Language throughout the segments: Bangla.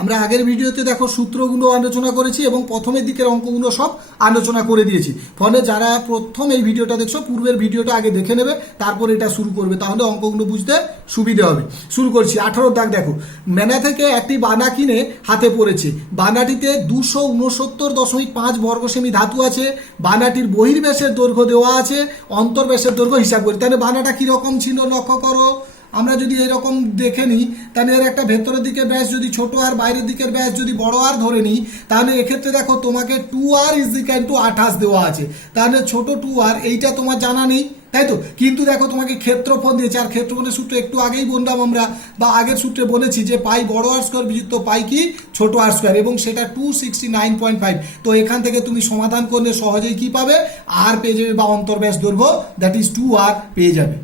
আমরা আগের ভিডিওতে দেখো সূত্রগুলো আলোচনা করেছি এবং প্রথমের দিকের অঙ্কগুলো সব আলোচনা করে দিয়েছি। ফলে যারা প্রথম এই ভিডিওটা দেখছো পূর্বের ভিডিওটা আগে দেখে নেবে, তারপর এটা শুরু করবে, তাহলে অঙ্কগুলো বুঝতে সুবিধে হবে। শুরু করছি। 18 দাগ দেখো, মেলা থেকে একটি বানা কিনে হাতে পড়েছে। বানাটিতে 269.5 বর্গ সেমি ধাতু আছে। বানাটির বহির্ব্যাসের দৈর্ঘ্য দেওয়া আছে, অন্তর্ব্যাসের দৈর্ঘ্য হিসাব করি। তাহলে বানাটা কিরকম ছিল লক্ষ্য করো। আমরা যদি এরকম দেখে নিই, তাহলে এর একটা ভেতরের দিকের ব্যাস যদি ছোট আর বাইরের দিকের ব্যাস যদি বড় আর ধরে নিই, তাহলে এক্ষেত্রে দেখো তোমাকে 2r = 28 দেওয়া আছে। তাহলে ছোট 2r এইটা তোমার জানা নেই, তাই তো। কিন্তু দেখো তোমাকে ক্ষেত্রফল দিয়েছে, আর ক্ষেত্রফলের সূত্র একটু আগেই বললাম আমরা, বা আগের সূত্রে বলেছি যে পাই বড় আর স্কোয়ার বিযুক্ত পাই কি ছোট আর স্কোয়ার, এবং সেটা 269.5। তো এখান থেকে তুমি সমাধান করলে সহজেই কি পাবে, আর পেয়ে যাবে, বা অন্তর্ব্যাস দৈর্ঘ্য দ্যাট ইজ 2r পেয়ে যাবে।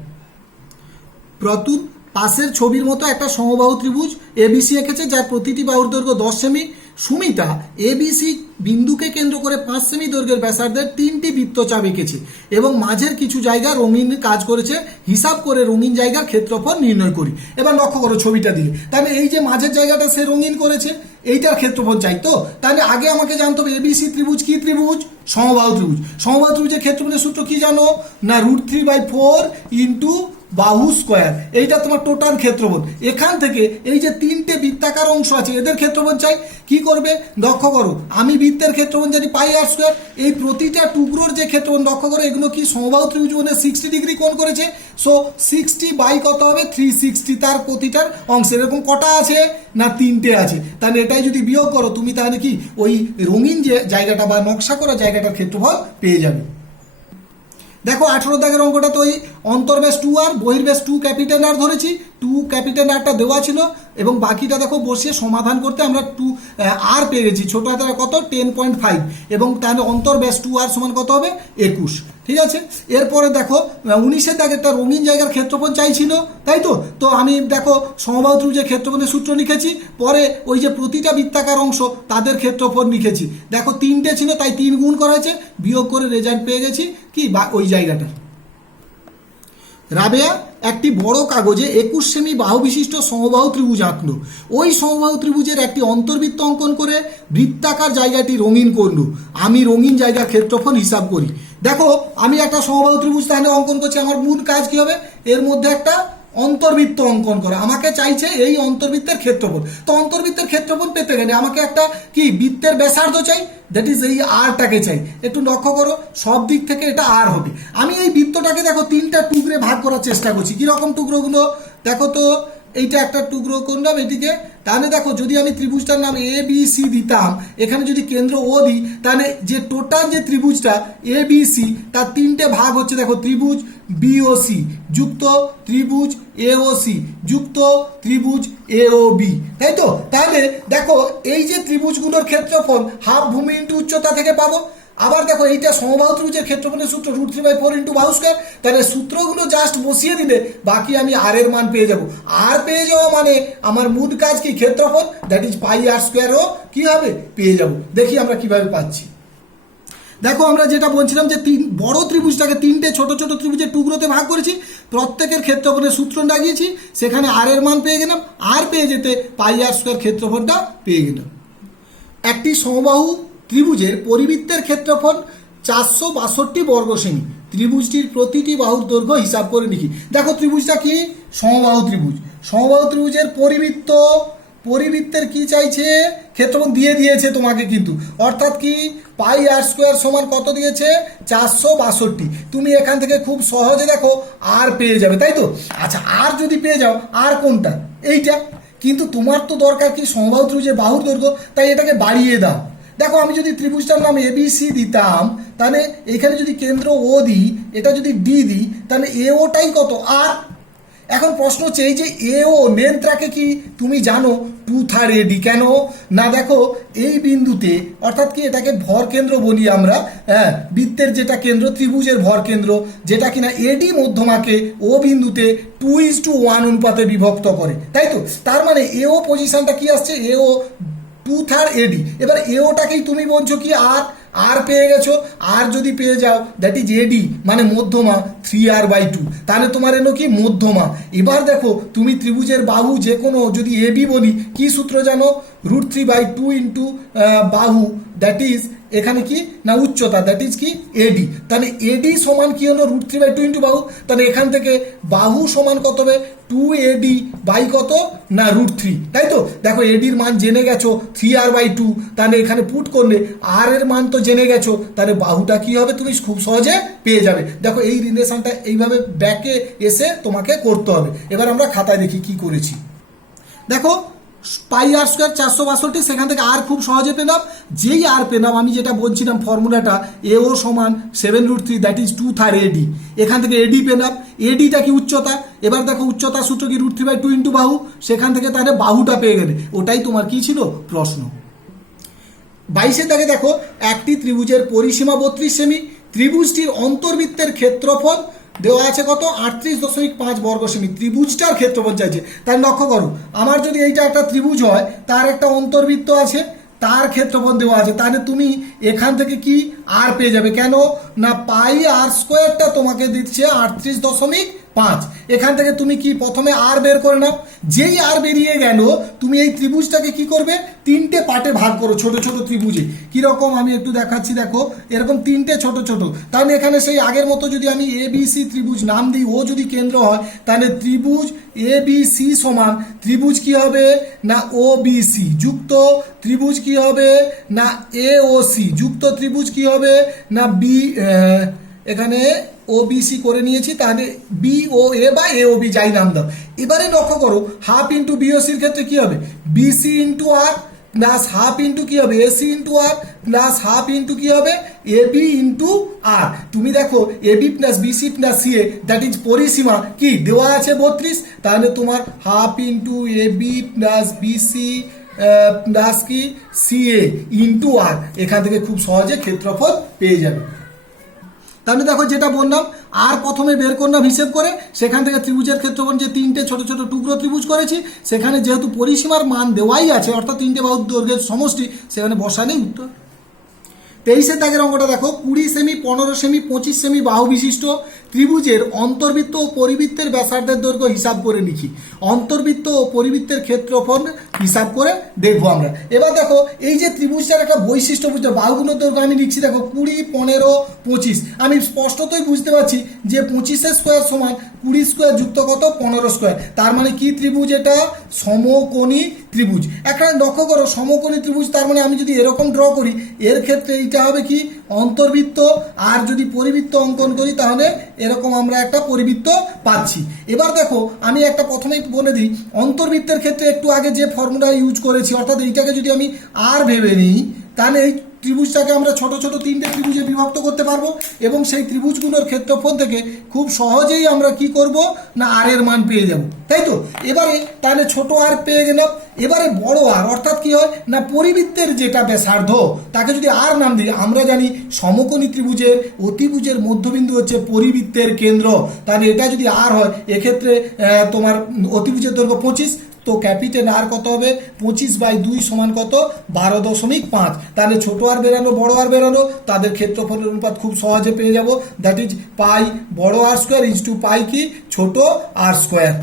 প্রতুল পাশের ছবির মতো একটা সমবাহু ত্রিভুজ এবিসি এঁকেছে, যার প্রতিটি বাহুর দৈর্ঘ্য 10 সেমি। সুমিতা এবিসি বিন্দুকে কেন্দ্র করে 5 সেমি দৈর্ঘ্যের ব্যাসার্ধের 3টি বৃত্তচাপ এঁকেছে এবং মাঝের কিছু জায়গা রঙিন কাজ করেছে। হিসাব করে রঙিন জায়গার ক্ষেত্রফল নির্ণয় করি। এবার লক্ষ্য করো ছবিটা দিয়ে, তাহলে এই যে মাঝের জায়গাটা সে রঙিন করেছে, এইটার ক্ষেত্রফল চাই। তো তাহলে আগে আমাকে জানতে হবে এবিসি ত্রিভুজ কি ত্রিভুজ, সমবাহু ত্রিভুজ। সমবাহু ত্রিভুজের ক্ষেত্রফলের সূত্র কি জানো না, √3/4 ইন্টু বাহু স্কোয়ার। এইটা তোমার টোটাল ক্ষেত্রফল। এখান থেকে এই যে 3টে বৃত্তাকার অংশ আছে এদের ক্ষেত্রফল চাই। কি করবে লক্ষ্য করো, আমি বৃত্তের ক্ষেত্রফল জানি πr²। এই প্রতিটা টুকরোর যে ক্ষেত্রফল লক্ষ্য করো, এগুলো কি সমবাহু ত্রিভুজ মানে 60 ডিগ্রি কোণ করেছে। সো 60 বাই কত হবে 360, তার প্রতিটার অংশের এরকম কটা আছে না 3টে আছে। তাহলে এটাই যদি বিয়োগ করো তুমি, তাহলে কি ওই রঙিন যে জায়গাটা বা নকশা করা জায়গাটার ক্ষেত্রফল পেয়ে যাবে। দেখো 18 দাগের অঙ্কটা তো এই অন্তর্ব্যাস 2r, বহির্ব্যাস 2 ক্যাপিটাল আর ধরেছি। 2 ক্যাপিটাল আরটা দেওয়া ছিল এবং বাকিটা দেখো বসিয়ে সমাধান করতে আমরা 2r পেয়ে গেছি। ছোট হাতের কত 10.5, এবং তাহলে অন্তর্ব্যাস 2r সমান কত হবে 21। ঠিক আছে। এরপরে দেখো 19 দাগেরটা রঙিন জায়গার ক্ষেত্রফল চাইছিল, তাই তো। তো আমি দেখো সমবাহু ত্রিভুজের ক্ষেত্রফলের সূত্র লিখেছি, পরে ওই যে প্রতিটা বৃত্তাকার অংশ তাদের ক্ষেত্রফল লিখেছি। দেখো 3টে ছিল তাই 3 গুণ করা হয়েছে, বিয়োগ করে রেজাল্ট পেয়ে গেছি কি বা ওই জায়গাটা। রাবেয়া একটি বড় কাগজে 21 সেমি বাহু বিশিষ্ট সমবাহু ত্রিভুজ আঁকলো। ওই সমবাহু ত্রিভুজের একটি অন্তর্বৃত্ত অঙ্কন করে বৃত্তাকার জায়গাটি রঙিন করলো। আমি রঙিন জায়গার ক্ষেত্রফল হিসাব করি। দেখো আমি একটা সমবাহু ত্রিভুজ তাহলে অঙ্কন করছি, আমার মূল কাজ কি হবে, এর মধ্যে একটা অন্তর্বৃত্ত অঙ্কন করা। আমাকে চাইছে এই অন্তর্বৃত্তের ক্ষেত্রফল। তো অন্তর্বৃত্তের ক্ষেত্রফল পেতে গেলে আমাকে একটা কি বৃত্তের ব্যাসার্ধ চাই, দ্যাট ইজ এই আরটাকে চাই। একটু লক্ষ্য করো সব দিক থেকে এটা আর হবে। আমি এই বৃত্তটাকে দেখো 3টা টুকরে ভাগ করার চেষ্টা করছি। কিরকম টুকরোগুলো দেখো তো, এইটা একটা টুকরো করলাম এদিকে। তাহলে দেখো যদি আমি ত্রিভুজটার নাম ABC দিতাম, এখানে যদি কেন্দ্র ও দিই, তাহলে যে টোটাল যে ত্রিভুজটা ABC তার 3টে ভাগ হচ্ছে। দেখো ত্রিভুজ BOC যুক্ত ত্রিভুজ AOC যুক্ত ত্রিভুজ AOB, তাই তো। তাহলে দেখো এই যে ত্রিভুজগুলোর ক্ষেত্রফল হাফ ভূমি ইন্টু উচ্চতা থেকে পাবো। আবার দেখো এইটা সমবাহু ত্রিভুজের ক্ষেত্রফলের সূত্র √3/4 ইন্টু বাহু স্কোয়ার। তাহলে সূত্রগুলো জাস্ট বসিয়ে দিলে বাকি আমি আর এর মান পেয়ে যাব। আর পেয়ে যাওয়া মানে আমার মূল কাজ কি ক্ষেত্রফল, দ্যাট ইজ πr²ও কি হবে পেয়ে যাব। দেখি আমরা কিভাবে পাচ্ছি। দেখো আমরা যেটা বলছিলাম যে বড় ত্রিভুজটাকে 3টে ছোট ছোট ত্রিভুজের টুকরোতে ভাগ করেছি, প্রত্যেকের ক্ষেত্রফলের সূত্র লাগিয়েছি, সেখানে আর এর মান পেয়ে গেলাম। আর পেয়ে যেতে πr² ক্ষেত্রফলটা পেয়ে গেলাম। একটি সমবাহু ত্রিভুজের পরিবৃত্তের ক্ষেত্রফল 462 বর্গ সেমি। ত্রিভুজটির প্রতিটি বাহুর দৈর্ঘ্য হিসাব করে লিখি। দেখো ত্রিভুজটা কি সমবাহু ত্রিভুজ। সমবাহু ত্রিভুজের পরিবৃত্তের কি চাইছে, ক্ষেত্রফল দিয়ে দিয়েছে তোমাকে কিন্তু, অর্থাৎ কি πr² সমান কত দিয়েছে 462। তুমি এখান থেকে খুব সহজে দেখো আর পেয়ে যাবে, তাই তো। আচ্ছা আর যদি পেয়ে যাও, আর কোনটা এইটা, কিন্তু তোমার তো দরকার কি সমবাহু ত্রিভুজের বাহুর দৈর্ঘ্য, তাই এটাকে বাড়িয়ে দাও। দেখো আমি যদি ত্রিভুজটার নাম ABC দিতাম, তাহলে এখানে যদি কেন্দ্র ও দিই, এটা যদি ডি দিই, তাহলে AOটাই কত আর। এখন প্রশ্ন হচ্ছে এই যে AO নেন্ত্রাকে কি তুমি জানো 2/3 AD, কেন না দেখো এই বিন্দুতে, অর্থাৎ কি এটাকে ভর কেন্দ্র বলি আমরা, হ্যাঁ বৃত্তের যেটা কেন্দ্র ত্রিভুজের ভর কেন্দ্র, যেটা কিনা AD মধ্যমাকে ও বিন্দুতে 2:1 অনুপাতে বিভক্ত করে, তাই তো। তার মানে AO পজিশনটা কি আসছে, AO 2/3 AD। এবার AOটাকেই তুমি বলছো কি আর, আর পেয়ে গেছো, আর যদি পেয়ে যাও দ্যাট ইজ এডি মানে মধ্যমা 3r/2, তাহলে তোমার এলো কি মধ্যমা। এবার দেখো তুমি ত্রিভুজের বাহু যে কোনো যদি এবি বলি, কি সূত্র জানো? √3/2 ইন্টু বাহু দ্যাট ইজ এখানে কি না উচ্চতা দ্যাট ইজ কি এডি। তাহলে এডি সমান কি হলো √3/2 ইন্টু বাহু। তাহলে এখান থেকে বাহু সমান কত হবে 2AD বাই কত না √3, তাই তো? দেখো এডির মান জেনে গেছো 3r/2, তাহলে এখানে পুট করলে আর এর মান তো জেনে গেছো, তাহলে বাহুটা কি হবে তুমি খুব সহজে পেয়ে যাবে। দেখো এই রিলেশনটা এইভাবে ব্যাকে এসে তোমাকে করতে হবে। এবার আমরা খাতায় দেখি কি করেছি। দেখো πr² 462, সেখান থেকে আর খুব সহজে পেলাম। যেই আর পেলাম আমি যেটা বলছিলাম ফর্মুলাটা AO সমান 7√3 দ্যাট ইজ 2/3 AD, এখান থেকে এডি পেলাম। এডিটা কি উচ্চতা, এবার দেখো উচ্চতা সূত্র কি √3/2 ইন্টু বাহু, সেখান থেকে তাহলে বাহুটা পেয়ে গেলে, ওটাই তোমার কি ছিল প্রশ্ন। 22 দাগে দেখো একটি ত্রিভুজের পরিসীমা 32 সেমি, ত্রিভুজটির অন্তর্বৃত্তের ক্ষেত্রফল দেওয়া আছে কত 38.5 বর্গ সেমি। ত্রিভুজটার ক্ষেত্রফল চাইছে, তাই লক্ষ্য করো আমার যদি এইটা একটা ত্রিভুজ হয়, তার একটা অন্তর্বৃত্ত আছে, তার ক্ষেত্রফল দেওয়া আছে, তাহলে তুমি এখান থেকে কি আর পেয়ে যাবে। কেন না πr² তোমাকে দিচ্ছে 38.5, এখান থেকে তুমি কি প্রথমে আর বের করে নাও। যেই আর বেরিয়ে গেল তুমি এই ত্রিভুজটাকে কি করবে 3টে পার্টে ভাগ করো, ছোট ছোট ত্রিভুজে। কিরকম আমি একটু দেখাচ্ছি, দেখো এরকম 3টে ছোট ছোট। তাহলে এখানে সেই আগের মতো যদি আমি ABC ত্রিভুজ নাম দিই, ও যদি কেন্দ্র হয়, তাহলে ত্রিভুজ ABC সমান ত্রিভুজ কি হবে না OBC যুক্ত ত্রিভুজ কি হবে না AOC যুক্ত ত্রিভুজ কি হবে না এখানে OBC করে নিয়েছি, তাহলে BOA বা AOB যাই নাম দাও। এবারে লক্ষ্য করো হাফ ইন্টু BOCর ক্ষেত্রে কি হবে BC ইন্টু আর প্লাস হাফ ইন্টু কি হবে AC ইন্টু আর প্লাস হাফ ইন্টু কি হবে AB ইন্টু আর। তুমি দেখো AB plus BC plus CA that is পরিসীমা কি দেওয়া আছে 32, তাহলে তোমার half into AB plus BC plus কি CA ইন্টু আর, এখান থেকে খুব সহজে ক্ষেত্রফল পেয়ে যাবে। তাহলে দেখো যেটা বললাম আর প্রথমে বের করলাম হিসেব করে, সেখান থেকে ত্রিভুজের ক্ষেত্রফল যে 3টে ছোট ছোট টুকরো ত্রিভুজ করেছি, সেখানে যেহেতু পরিসীমার মান দেওয়াই আছে অর্থাৎ 3টে বাহুর দৈর্ঘ্যের সমষ্টি, সেখানে বসালেই উত্তর। 23 দাগের অঙ্কটা দেখো 20 সেমি 15 সেমি 25 সেমি বাহু বিশিষ্ট ত্রিভুজের অন্তর্বৃত্ত ও পরিবৃত্তের ব্যাসার্ধের দৈর্ঘ্য হিসাব করে লিখি। অন্তর্বৃত্ত ও পরিবৃত্তের ক্ষেত্রফল হিসাব করে দেখবো আমরা। এবার দেখো এই যে ত্রিভুজটার একটা বৈশিষ্ট্য বুঝতে, বাহুগুলোর দৈর্ঘ্য আমি লিখছি দেখো 20 15 25, আমি স্পষ্টতই বুঝতে পারছি যে 25 স্কোয়ার সমান 20 স্কোয়ার যুক্ত কত 15 স্কোয়ার, তার মানে কি ত্রিভুজ এটা সমকোণী ত্রিভুজ। এখানে লক্ষ্য করো সমকোণী ত্রিভুজ, তার মানে আমি যদি এরকম ড্র করি এর ক্ষেত্রে এইটা হবে কি অন্তর্বৃত্ত, আর যদি পরিবৃত্ত অঙ্কন করি তাহলে এরকম আমরা একটা পরিবৃত্ত পাচ্ছি। এবার দেখো আমি একটা প্রথমেই বলে দিই, অন্তর্বৃত্তের ক্ষেত্রে একটু আগে যে ফর্মুলা ইউজ করেছি অর্থাৎ এইটাকে যদি আমি আর ভেবে নিই, তাহলে এই ত্রিভুজটাকে আমরা ছোট ছোট 3টে ত্রিভুজে বিভক্ত করতে পারবো এবং সেই ত্রিভুজগুলোর ক্ষেত্রফল থেকে খুব সহজেই আমরা কি করব না আর এর মান পেয়ে যাব, তাই তো? এবারে তাহলে ছোট আর পেয়ে গেলাম, এবারে বড় আর অর্থাৎ কি হয় না পরিবৃত্তের যেটা ব্যাসার্ধ তাকে যদি আর নাম দিই, আমরা জানি সমকোণী ত্রিভুজের অতিভুজের মধ্যবিন্দু হচ্ছে পরিবৃত্তের কেন্দ্র, তাহলে এটা যদি আর হয় এক্ষেত্রে তোমার অতিভুজের দৈর্ঘ্য 25, তো ক্যাপিটাল আর কত হবে 25/2 সমান কত 12.5, তাহলে ছোট আর বেরানো বড় আর বেরানো, তাদের ক্ষেত্রফলের অনুপাত খুব সহজে পেয়ে যাব দ্যাট ইজ পাই বড় আর স্কোয়ার ইজ টু পাই কি ছোট আর স্কোয়ার।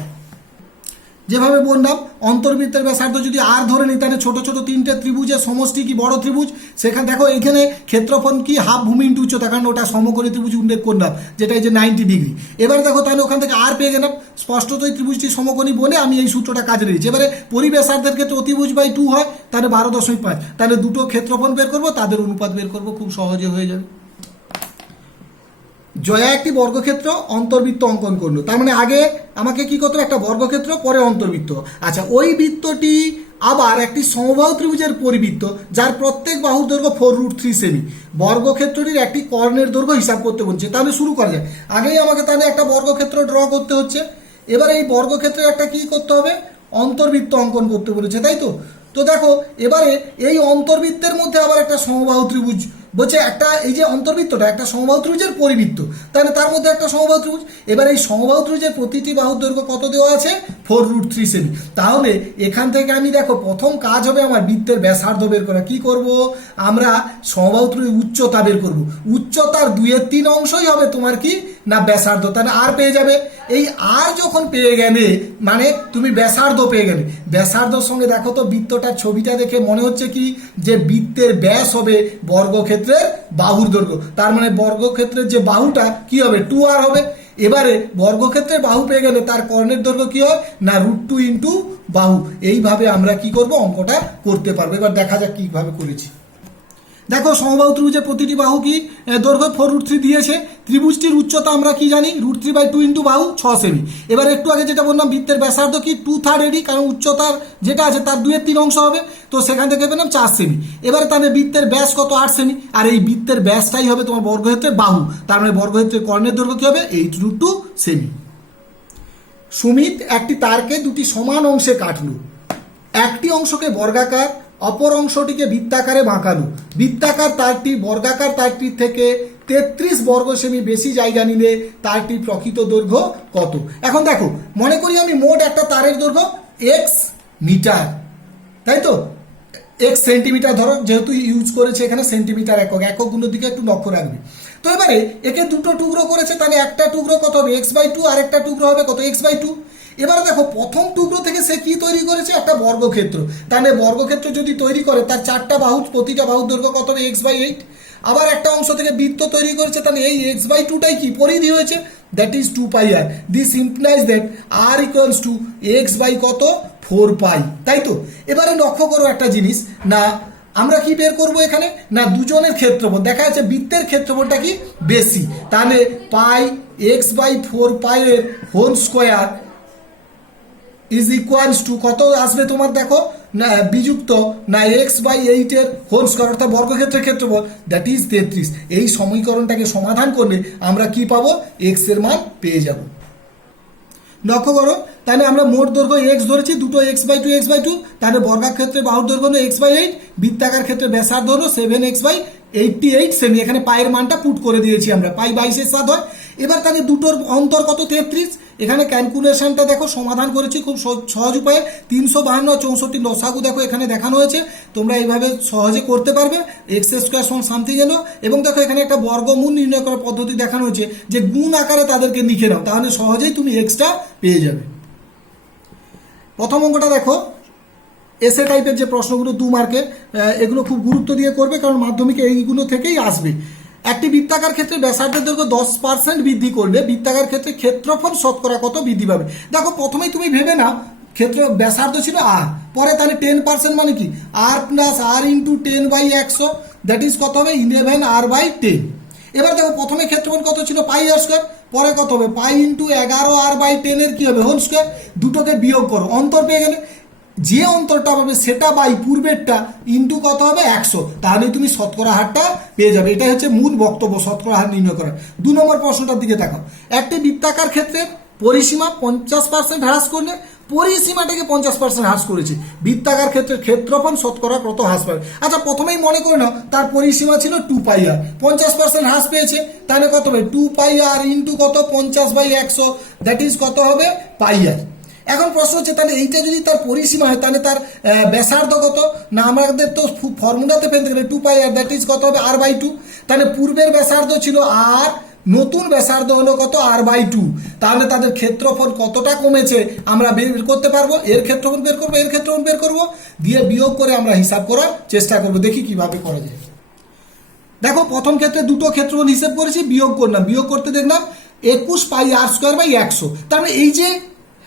যেভাবে বললাম অন্তর্বৃত্তের ব্যাসার্ধ যদি আর ধরে নিই, তাহলে ছোট ছোট 3টে ত্রিভুজের সমষ্টি কি বড় ত্রিভুজ, সেখানে দেখো এখানে ক্ষেত্রফল কি হাফ ভূমি ইন্টু উচ্চতা, কারণ ওটা সমকোণী ত্রিভুজ উল্লেখ করলাম যেটা এই যে 90 ডিগ্রি। এবার দেখো তাহলে ওখান থেকে আর পেয়ে গেলাম, স্পষ্টতই ত্রিভুজটি সমকোণী বলে আমি এই সূত্রটা কাজে নিয়েছি। এবারে পরিব্যাসার্ধের ক্ষেত্রে অতিভুজ/2 হয়, তাহলে 12.5, তাহলে দুটো ক্ষেত্রফল বের করবো, তাদের অনুপাত বের করবো, খুব সহজে হয়ে যাবে। জয়া একটি বর্গক্ষেত্র অন্তর্বৃত্ত অঙ্কন করলো, তার মানে আগে আমাকে কি করতে হবে একটা বর্গক্ষেত্র পরে অন্তর্বৃত্ত। আচ্ছা ওই বৃত্তটি আবার একটি সমবাহু ত্রিভুজের পরিবৃত্ত যার প্রত্যেক বাহুর দৈর্ঘ্য 4√3 সেমি। বর্গক্ষেত্রটির একটি কর্ণের দৈর্ঘ্য হিসাব করতে বলছে, তাহলে শুরু করা যায়। আগেই আমাকে তাহলে একটা বর্গক্ষেত্র ড্র করতে হচ্ছে, এবার এই বর্গক্ষেত্রের একটা কি করতে হবে অন্তর্বৃত্ত অঙ্কন করতে বলেছে, তাই তো? তো দেখো এবারে এই অন্তর্বৃত্তের মধ্যে আবার একটা সমবাহু ত্রিভুজ বলছে একটা এই যে অন্তর্বৃত্তটা একটা সমবাহু ত্রিভুজের পরিবৃত্ত, তাহলে তার মধ্যে একটা সমবাহু ত্রিভুজ। এবার এই সমবাহু ত্রিভুজের প্রতিটি বাহুর দৈর্ঘ্য কত দেওয়া আছে? 4√3 সেমি। তাহলে এখান থেকে আমি দেখো প্রথম কাজ হবে আমার বৃত্তের ব্যাসার্ধ বের করা। কি করব? আমরা সমবাহু ত্রিভুজের উচ্চতা বের করব। উচ্চতার 2/3 অংশই হবে তোমার কি না ব্যাসার্ধ। তাহলে আর পেয়ে যাবে। এই আর যখন পেয়ে গেলে মানে তুমি ব্যাসার্ধ পেয়ে গেলে, ব্যাসার্ধর সঙ্গে দেখো তো বৃত্তটার ছবিটা দেখে মনে হচ্ছে কি যে বৃত্তের ব্যাস হবে বর্গক্ষেত্রের বাহুর দৈর্ঘ্য। তার মানে বর্গক্ষেত্রের যে বাহুটা কি হবে? 2r হবে। এবারে বর্গক্ষেত্রের বাহু পেয়ে গেলে তার কর্ণের দৈর্ঘ্য কি হয় না √2 ইন্টু বাহু। এইভাবে আমরা কি করব? অঙ্কটা করতে পারবো। এবার দেখা যাক কিভাবে করেছি। দেখো সমবাহু ত্রিভুজের প্রতিটি বাহু কি দৈর্ঘ্য 4√3 দিয়েছে। ত্রিভুজটির উচ্চতা আমরা কি জানি? √3/2 ইন্টু বাহু 6 সেমি। এবার একটু আগে যেটা বললাম বৃত্তের ব্যাসার্ধ কি 2/3 এডি, কারণ উচ্চতার যেটা আছে তার 2/3 অংশ হবে, তো সেখান থেকে পেলাম 4 সেমি। এবারে তাহলে বৃত্তের ব্যাস কত? 8 সেমি। আর এই বৃত্তের ব্যাসটাই হবে তোমার বর্গক্ষেত্রের বাহু। তার মানে বর্গক্ষেত্রের কর্ণের দৈর্ঘ্য কি হবে? 8√2 সেমি। সুমিত একটি তারকে দুটি সমান অংশে কাটলো। একটি অংশকে বর্গাকার, অপর অংশটিকে বৃত্তাকারে বাঁকানো। বৃত্তাকার তারটি বর্গাকার তারটির থেকে 33 বর্গ সেমি বেশি জায়গা নিলে তারটি প্রকৃত দৈর্ঘ্য কত? এখন দেখো, মনে করি আমি মোট একটা তারের দৈর্ঘ্য x মিটার, তাই তো? x সেন্টিমিটার ধরো, যেহেতু ইউজ করেছে এখানে সেন্টিমিটার একক, এককগুলোর দিকে একটু লক্ষ্য রাখবে। তো এবারে একে দুটো টুকরো করেছে, তাহলে একটা টুকরো কত হবে? x/2, আর একটা টুকরো হবে কত? x/2। এবারে দেখো প্রথম টুকরো থেকে সে কি তৈরি করেছে? একটা বর্গক্ষেত্র। তাহলে বর্গক্ষেত্র যদি তৈরি করে তার 4টা বাহু, প্রতিটা বাহুর দৈর্ঘ্য কত হবে? x/8। আবার একটা অংশ থেকে বৃত্ত তৈরি করেছে, তাহলে এই x/2টাই কি পরিধি হয়েছে, that is 2πr। This implies that r equals to x by কত? 4π, তাই তো? এবারে লক্ষ্য করো একটা জিনিস, না আমরা কি বের করব এখানে? না দুজনের ক্ষেত্রফল। দেখা যাচ্ছে বৃত্তের ক্ষেত্রফলটা কি বেশি, তাহলে পাই x/4π এর whole square is equals to কত আসবে তোমার? দেখো না বিযুক্ত না x/8 এর হোল স্কয়ার, অর্থাৎ বর্গক্ষেত্রের ক্ষেত্রফল, দ্যাট ইজ 33। এই সমীকরণটাকে সমাধান করলে আমরা কি পাবো? x এর মান পেয়ে যাব। লক্ষ্য করো, তাহলে আমরা মোট দৈর্ঘ্য x ধরেছি, দুটো x/2, তাহলে বর্গাক্ষেত্রে বাহুর দৈর্ঘ্য হলো x/8, বৃত্তাকার ক্ষেত্রে ব্যাসার্ধ হলো 7x/88 সেমি। এখানে পায়ের মানটা পুট করে দিয়েছি আমরা, পাই 22/7 হয়। এবার তাহলে দুটোর অন্তর কত? 33। এখানে ক্যালকুলেশনটা দেখো সমাধান করেছি খুব সহজ উপায়ে। 352 64 লসাগু দেখো এখানে দেখানো হয়েছে, তোমরা এইভাবে সহজে করতে পারবে। x² সামথিং এলো, এবং দেখো এখানে একটা বর্গমূল নির্ণয় করার পদ্ধতি দেখানো হয়েছে, যে গুণ আকারে তাদেরকে লিখে নাও, তাহলে সহজেই তুমি এক্সটা পেয়ে যাবে। প্রথম অঙ্কটা দেখো, এসএ টাইপের যে প্রশ্নগুলো 2 মার্কের, এগুলো খুব গুরুত্ব দিয়ে করবে, কারণ মাধ্যমিকে এইগুলো থেকেই আসবে। একটি বৃত্তাকার ক্ষেত্রে ব্যাসার্ধের দৈর্ঘ্য 10% বৃদ্ধি করলে বৃত্তাকার ক্ষেত্রে ক্ষেত্রফল শতকরা কত বৃদ্ধি পাবে? দেখো প্রথমেই তুমি ভেবে নাও, ক্ষেত্র ব্যাসার্ধ ছিল r, পরে তাহলে 10% মানে কি r plus r into 10/100, that is কত হবে? 11r/10। এবার দেখো প্রথমে ক্ষেত্রফল কত ছিল? πr², পরে কত হবে? পাই ইন্টু 11r/10 এর কি হবে? Whole square. দুটোকে বিয়োগ করো, অন্তর পেয়ে গেলে যে অন্তরটা পাবে সেটা বাই পূর্বেরটা ইন্টু কত হবে? 100, তাহলে তুমি শতকরা হারটা পেয়ে যাবে। এটাই হচ্ছে মূল বক্তব্য, শতকরা হার নির্ণয় করা। 2 নম্বর প্রশ্নটার দিকে তাকাও। একটি বৃত্তাকার ক্ষেত্রে পরিসীমা 50% হ্রাস করলে, পরিসীমাটাকে 50% হ্রাস করেছে, বৃত্তাকার ক্ষেত্রের ক্ষেত্রফল শতকরা কত হ্রাস পাবে? আচ্ছা প্রথমেই মনে করে নাও তার পরিসীমা ছিল 2πr, 50% হ্রাস পেয়েছে, তাহলে কত হবে? 2πr ইন্টু কত? 50/100, দ্যাট ইজ কত হবে? πr। এখন প্রশ্ন হচ্ছে তাহলে এইটা যদি তার পরিসীমা হয়, তাহলে তার ব্যাসার্ধ কত? না আমাদের তো ফর্মুলাতে ফেলতে গেলে 2πr, দ্যাট ইজ কত হবে? r/2। তাহলে পূর্বের ব্যাসার্ধ ছিল r, নতুন ব্যাসার্ধ হলো কত? r/2। তাহলে তাদের ক্ষেত্রফল কতটা কমেছে আমরা বের করতে পারবো। এর ক্ষেত্রফল বের করবো, এর ক্ষেত্রফল বের করবো, দিয়ে বিয়োগ করে আমরা হিসাব করার চেষ্টা করবো। দেখি কিভাবে করা যায়। দেখো প্রথম ক্ষেত্রে দুটো ক্ষেত্রফল হিসাব করেছি, বিয়োগ করলাম, বিয়োগ করতে দেখলাম 21πr²/100। তার মানে এই যে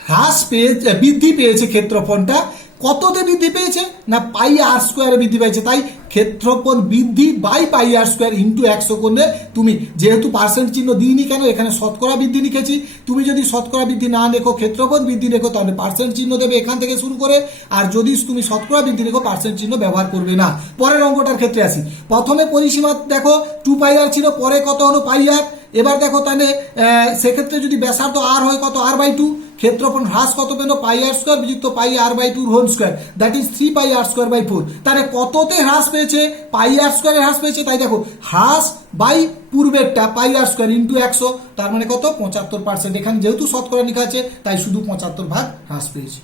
হ্রাস পেয়েছে, বৃদ্ধি পেয়েছে ক্ষেত্রফলটা, কততে বৃদ্ধি পেয়েছে? না πr² বৃদ্ধি পেয়েছে। তাই ক্ষেত্রফল বৃদ্ধি বাই πr² ইন্টু 100 করলে তুমি, যেহেতু পার্সেন্ট চিহ্ন দিইনি কেন, এখানে শতকরা বৃদ্ধি লিখেছি, তুমি যদি শতকরা বৃদ্ধি না লেখো, ক্ষেত্রফল বৃদ্ধি লেখো, তাহলে পার্সেন্ট চিহ্ন দেবে এখান থেকে শুরু করে। আর যদি তুমি শতকরা বৃদ্ধি লেখো, পার্সেন্ট চিহ্ন ব্যবহার করবে না। পরের অঙ্কটার ক্ষেত্রে আসি। প্রথমে পরিসীমা দেখো 2πr ছিল, পরে কত হলো? πr। এবার দেখো তাহলে সেক্ষেত্রে যদি ব্যাসার্ধ আর হয় কত r/2, ক্ষেত্রফল হ্রাস কত পেল পাই আর স্কোয়ার বিযুক্ত pi r/2 whole square, that is 3πr²/4। তাহলে কততে হ্রাস পেয়েছে? পাই আর স্কোয়ারে হ্রাস পেয়েছে। তাই দেখো হ্রাস বাই পূর্বেরটা পাই আর স্কোয়ার ইন্টু 100, তার মানে কত 75%। এখানে যেহেতু শতকরা লেখা আছে তাই শুধু 75 হ্রাস পেয়েছে।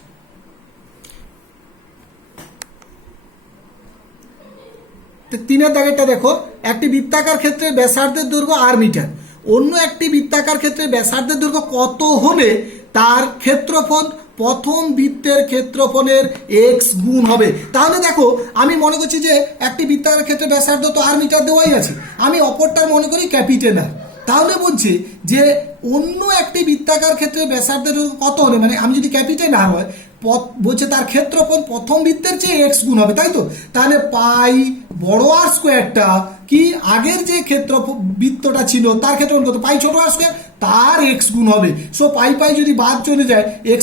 তিনের দাগেরটা দেখো, একটি বৃত্তাকার ক্ষেত্রে ব্যাসার্ধের দৈর্ঘ্য r মিটার, অন্য একটি বৃত্তাকার ক্ষেত্রে ব্যাসার্ধের দৈর্ঘ্য কত হলে তার ক্ষেত্রফল প্রথম বৃত্তের ক্ষেত্রফলের x গুণ হবে। তাহলে দেখো আমি মনে করছি যে একটি বৃত্তাকার ক্ষেত্রে ব্যাসার্ধ তো r মিটার দেওয়াই আছে, আমি অপরটার মনে করি ক্যাপিটাল আর। তাহলে বলছে যে অন্য একটি বৃত্তাকার ক্ষেত্রে ব্যাসার্ধের কত হলে, মানে আমি যদি ক্যাপিটাল আর হয় বলছে তার ক্ষেত্রফল প্রথম বৃত্তের চেয়ে x গুণ হবে, তাই তো? তাহলে পাই বড় আর স্কোয়ারটা কি আগের যে ক্ষেত্রফল বৃত্তটা ছিল তার ক্ষেত্রফল কত পাই ছোট আর স্কোয়ার তার x গুণ হবে। সো পাই পাই যদি বাদ চলে যায় x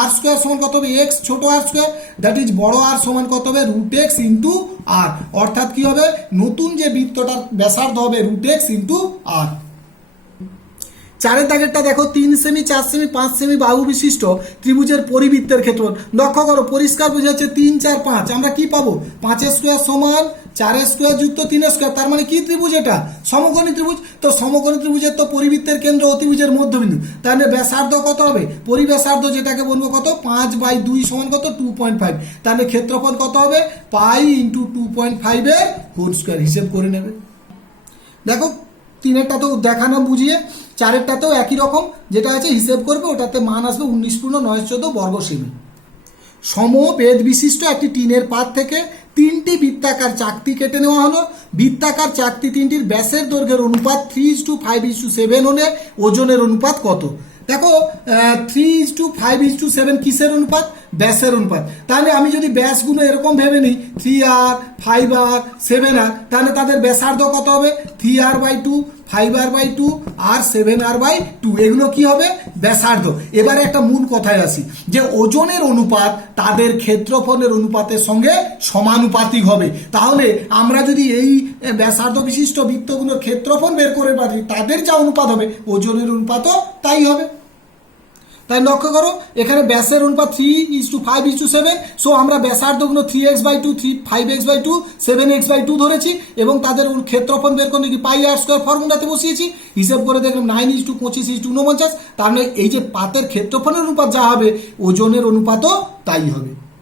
আর স্কোয়ার সমান কত হবে x ছোট আর স্কোয়ার, দ্যাট ইজ বড় আর সমান কত হবে √x ইন্টু আর, অর্থাৎ কি হবে নতুন যে বৃত্তটার ব্যাসার্ধ হবে √x ইন্টু আর। চারের দাগেরটা দেখো, 3 সেমি 4 সেমি 5 সেমি বাহু বিশিষ্ট ত্রিভুজের পরিবৃত্তের ক্ষেত্রফল। লক্ষ্য করো পরিষ্কার বোঝা যাচ্ছে 3 4 5, আমরা কি পাবো 5 স্কোয়ার সমান 4 স্কোয়ার যুক্ত 3 স্কোয়ার, তার মানে কি ত্রিভুজ এটা সমকোণী ত্রিভুজ। তো সমকোণী ত্রিভুজের তো পরিবৃত্তের কেন্দ্র অতিভুজের মধ্যবিন্দু, তাহলে ব্যাসার্ধ কত হবে পরিব্যাসার্ধ যেটাকে বলবো কত 5/2 সমান কত 2.5, তাহলে ক্ষেত্রফল কত হবে পাই ইন্টু 2.5 এর হোল স্কোয়ার, হিসেব করে নেবে। দেখো তিনেরটা তো দেখানো বুঝিয়ে, চারেরটাতেও একই রকম যেটা আছে হিসেব করবে, ওটাতে মান আসবে 19.914 বর্গ সেমি। সমবেদ বিশিষ্ট একটি টিনের পাত থেকে 3টি বৃত্তাকার চাকতি কেটে নেওয়া হলো। বৃত্তাকার চাকতি তিনটির ব্যাসের দৈর্ঘ্যের অনুপাত 3:5:7 হলে ওজনের অনুপাত কত? দেখো 3:5:7 কিসের অনুপাত? ব্যাসের অনুপাত। তাহলে আমি যদি ব্যাসগুলো এরকম ভেবে নিই 3r 5r 7r, তাহলে তাদের ব্যাসার্ধ কত হবে 3r/2 5r/2 আর 7r/2, এগুলো কি হবে ব্যাসার্ধ। এবারে একটা মূল কথায় আসি যে ওজনের অনুপাত তাদের ক্ষেত্রফলের অনুপাতের সঙ্গে সমানুপাতিক হবে। তাহলে আমরা যদি এই ব্যাসার্ধ বিশিষ্ট বৃত্তগুলোর ক্ষেত্রফল বের করে পারি তাদের যা অনুপাত হবে ওজনের অনুপাতও তাই হবে। তাই লক্ষ্য করো এখানে ব্যাসের অনুপাত 3:5:7, সো আমরা ব্যাসার্ধগুলো 3x/2 5x/2 7x/2 ধরেছি এবং তাদের ক্ষেত্রফল বের করে কি পাই আর স্কোয়ার ফর্মুলাতে বসিয়েছি, হিসাব করে দেখলাম 9:25:49, তার মানে এই যে পাতের ক্ষেত্রফলের অনুপাত যা হবে ওজনের অনুপাতও তাই হবে।